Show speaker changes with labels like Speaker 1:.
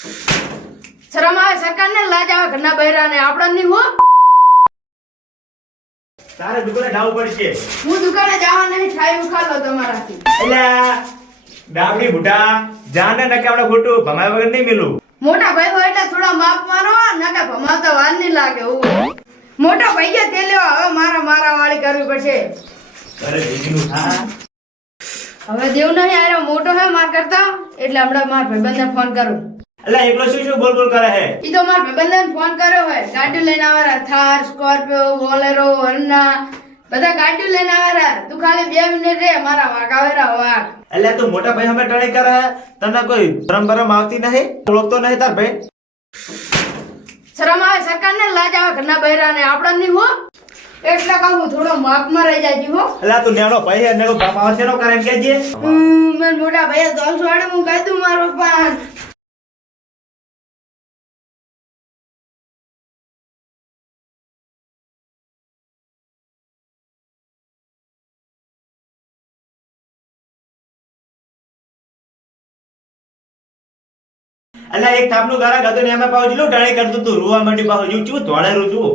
Speaker 1: શરમ આવે સરકારને? લાજ આવે ઘરના બૈરાને આપણા નહીં હો.
Speaker 2: તારે દુકાને જવું પડશે.
Speaker 1: હું દુકાને જવા નહીં ઠાઈ ઉખાડો તમારાથી.
Speaker 2: એટલે ડાબડી બુઢા જાને નકે આપણે ખોટું ભમાય વગર નહીં મિલું.
Speaker 1: મોટા ભાઈ હોય એટલે થોડા માપ મારો નકે ભમાવતા વાર નહીં લાગે હું મોટા ભાઈ ગયા તે લેવા હવે મારા મારા વાળી કરવી પડશે.
Speaker 2: અરે દીકરીનું હા
Speaker 1: હવે દેવ નહીં આર્યો મોટો હે માર કરતા એટલે હમણાં મારા ભાઈબંધને ફોન કરું.
Speaker 2: એટલે એકલો શું શું બોલ બોલ કરે હે
Speaker 1: ઈ તો માર ભાઈબંધને ફોન કર્યો હોય. ગાડી લઈને આવારા થાર સ્કોર્પિયો બોલેરો હરના બધા ગાડી લઈને આવારા તું ખાલી બે મિનિટ રે મારા વાઘ આવેરા વાઘ.
Speaker 2: એટલે તું મોટા ભાઈ અમે ટણી કરે હે તને કોઈ ભરમ ભરમ આવતી નહીં ઓળખતો નહીં તાર ભાઈ?
Speaker 1: શરમ આવે સરકારને લાજ આવે ઘરના બૈરાને. આપણા નહીં હો. એટલે કહું થોડો માપમાં રહી જાય હો.
Speaker 2: એટલે તું નેનો ભાઈ હે ને કોઈ બાપ આવશે નો કરે એમ
Speaker 1: કેજે મારા મોટા ભાઈએ તો સોડે હું કહી દઉં મારો પપ્પા
Speaker 2: એટલે એક થાપનું ગારા ગતો ને એમાં પાછું જેટલું ટાણી કરતું તું, રૂવા માંડી પાછું ચૂ ધોળેરું તું.